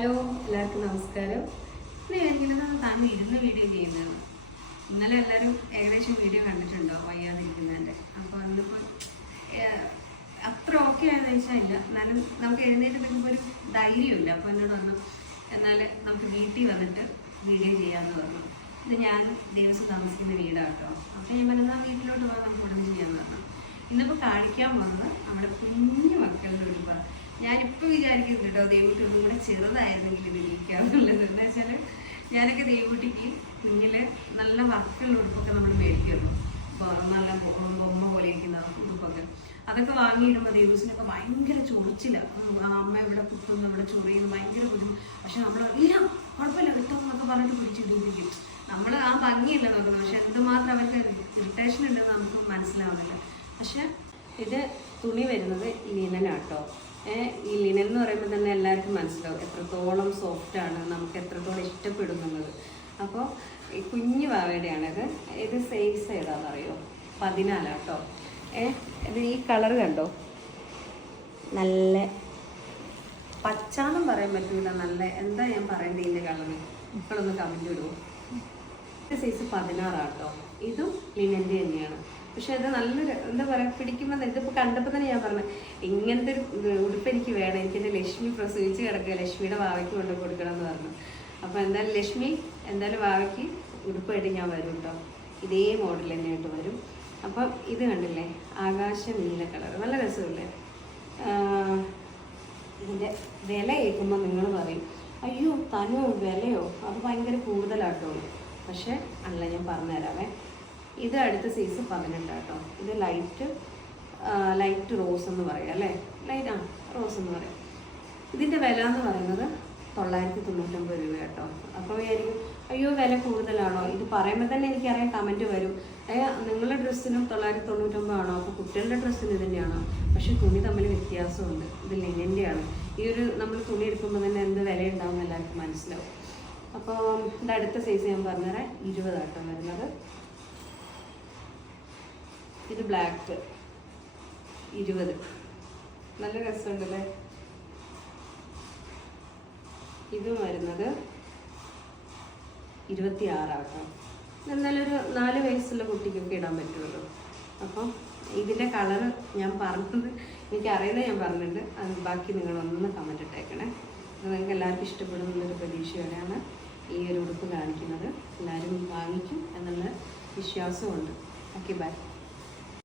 Hello, എല്ലാവർക്കും നമസ്കാരം. ഇന്ന് വിചാരിക്കുന്നത് താങ്കൾ ഇരുന്ന് വീഡിയോ ചെയ്യുന്നതാണ്. ഇന്നലെ എല്ലാവരും ഏകദേശം വീഡിയോ കണ്ടിട്ടുണ്ടോ വയ്യാതിരിക്കുന്നതിൻ്റെ? അപ്പോൾ അന്നിപ്പോൾ അത്ര ഓക്കെ ആയെന്ന് വെച്ചാൽ ഇല്ല, എന്നാലും നമുക്ക് എഴുന്നേറ്റ് നിൽക്കുമ്പോൾ ഒരു ധൈര്യമില്ല. അപ്പോൾ എന്നോട് പറഞ്ഞു എന്നാൽ നമുക്ക് വീട്ടിൽ വന്നിട്ട് വീഡിയോ ചെയ്യാമെന്ന് പറഞ്ഞു. ഇത് ഞാൻ ദിവസം താമസിക്കുന്ന വീടാണ് കേട്ടോ. അപ്പോൾ ഞാൻ പറഞ്ഞാൽ വീട്ടിലോട്ട് പോകാൻ നമുക്ക് ഉടനെ ചെയ്യാമെന്ന് പറഞ്ഞു. ഇന്നിപ്പോൾ കാണിക്കാൻ പോകുന്നത് നമ്മുടെ കുഞ്ഞു മക്കളുടെ ഒരു ഞാനിപ്പോൾ വിചാരിക്കുന്നുണ്ട് കേട്ടോ, ദേവൂട്ടി ഒന്നും കൂടെ ചെറുതായിരുന്നെങ്കിൽ ഇത് ഇരിക്കാമെന്നുള്ളത്. എന്താ വെച്ചാൽ ഞാനൊക്കെ ദേവൂട്ടിക്ക് കുഞ്ഞിൽ നല്ല വർക്കുള്ള ഉടുപ്പൊക്കെ നമ്മൾ മേടിക്കുമല്ലോ, നല്ല ബൊമ്മ പോലെ ഇരിക്കുന്ന ഉടുപ്പൊക്കെ, അതൊക്കെ വാങ്ങിയിടുമ്പോൾ ദേവൂസിനൊക്കെ ഭയങ്കര ചൊറിച്ചില്ല. അമ്മ ഇവിടെ കുത്തുന്നു, ഇവിടെ ചൊറിയുന്നു, ഭയങ്കര ബുദ്ധിമുട്ട്. പക്ഷെ നമ്മൾ ഇല്ല കുഴപ്പമില്ല കിട്ടുമെന്നൊക്കെ പറഞ്ഞിട്ട് പിടിച്ചിട്ടിരിക്കും. നമ്മൾ ആ ഭംഗിയല്ല നോക്കുന്നത്, പക്ഷെ എന്തുമാത്രം അവർക്ക് ഇറിറ്റേഷൻ ഉണ്ടെന്ന് നമുക്ക് മനസ്സിലാവുന്നില്ല. പക്ഷെ ഇത് തുണി വരുന്നത് ലിനനാട്ടോ. ഈ ലിനൻ എന്ന് പറയുമ്പോൾ തന്നെ എല്ലാവർക്കും മനസ്സിലാവും എത്രത്തോളം സോഫ്റ്റാണ്, നമുക്ക് എത്രത്തോളം ഇഷ്ടപ്പെടുന്നുള്ളത്. അപ്പോൾ ഈ കുഞ്ഞു വാവയുടെയാണിത്. ഇത് സൈസ് ഏതാണെന്നറിയോ? 14 കേട്ടോ. ഇത് ഈ കളർ കണ്ടോ, നല്ല പച്ചാന്നും പറയാൻ പറ്റില്ല, നല്ല എന്താ ഞാൻ പറയുന്നത് ഇതിൻ്റെ കളറ്, ഇപ്പോഴൊന്ന് കമൻറ്റ് ഇടുമോ? ഇത് സൈസ് 16 കേട്ടോ. ഇതും ലിനൻ്റെ തന്നെയാണ്. പക്ഷെ അത് നല്ലൊരു എന്താ പറയുക, പിടിക്കുമ്പോൾ ഇതിപ്പോൾ കണ്ടപ്പോൾ തന്നെ ഞാൻ പറഞ്ഞു ഇങ്ങനത്തെ ഒരു ഉടുപ്പ് എനിക്ക് വേണം, എനിക്കെൻ്റെ ലക്ഷ്മി പ്രസവിച്ച് കിടക്കുക, ലക്ഷ്മിയുടെ വാവയ്ക്ക് കൊണ്ട് കൊടുക്കണം എന്ന് പറഞ്ഞു. അപ്പോൾ എന്തായാലും ലക്ഷ്മി എന്തായാലും വാവയ്ക്ക് ഉടുപ്പായിട്ട് ഞാൻ വരും കേട്ടോ. ഇതേ മോഡൽ തന്നെയായിട്ട് വരും. അപ്പം ഇത് കണ്ടില്ലേ, ആകാശ നീല കളർ, നല്ല രസമില്ലേ? ഇതിൻ്റെ വില കേൾക്കുമ്പോൾ നിങ്ങൾ പറയും അയ്യോ തനോ വിലയോ, അത് ഭയങ്കര കൂടുതലാട്ടോ. പക്ഷെ അല്ല, ഞാൻ പറഞ്ഞുതരാവേ. ഇത് അടുത്ത സൈസ് 18 കേട്ടോ. ഇത് ലൈറ്റ് റോസ് എന്ന് പറയാം അല്ലേ, റോസ് എന്ന് പറയാം. ഇതിൻ്റെ വില എന്ന് പറയുന്നത് 999 രൂപ കേട്ടോ. അപ്പോൾ വിചാരിക്കും അയ്യോ വില കൂടുതലാണോ? ഇത് പറയുമ്പോൾ തന്നെ എനിക്കറിയാം കമൻറ്റ് വരും, നിങ്ങളുടെ ഡ്രസ്സിനും 999 ആണോ, അപ്പോൾ കുട്ടികളുടെ ഡ്രസ്സിന് ഇത് തന്നെയാണോ? പക്ഷേ തുണി തമ്മിൽ വ്യത്യാസമുണ്ട്. ഇത് ലിനൻ്റെയാണ്. ഈ ഒരു നമ്മൾ തുണി എടുക്കുമ്പോൾ തന്നെ എന്ത് വില ഉണ്ടാവും എല്ലാവർക്കും മനസ്സിലാവും. അപ്പോൾ ഇത് അടുത്ത സൈസ് ഞാൻ പറഞ്ഞുതരാം. 20 കേട്ടോ വരുന്നത്. ഇത് ബ്ലാക്ക് 20, നല്ല രസമുണ്ടല്ലേ? ഇതും വരുന്നത് 26 കേട്ടോ. എന്നാലും ഒരു 4 വയസ്സുള്ള കുട്ടിക്കൊക്കെ ഇടാൻ പറ്റുമല്ലോ. അപ്പം ഇതിൻ്റെ കളറ് ഞാൻ പറഞ്ഞത് എനിക്കറിയുന്നത് ഞാൻ പറഞ്ഞിട്ടുണ്ട്, അത് ബാക്കി നിങ്ങളൊന്ന് കമൻറ്റ് ഇട്ടേക്കണേ. നിങ്ങൾക്ക് എല്ലാവർക്കും ഇഷ്ടപ്പെടുന്നൊരു പ്രതീക്ഷയോടെയാണ് ഈ ഒരു ഉടുപ്പ് കാണിക്കുന്നത്. എല്ലാവരും വാങ്ങിക്കും എന്നുള്ള വിശ്വാസമുണ്ട്. Okay, by.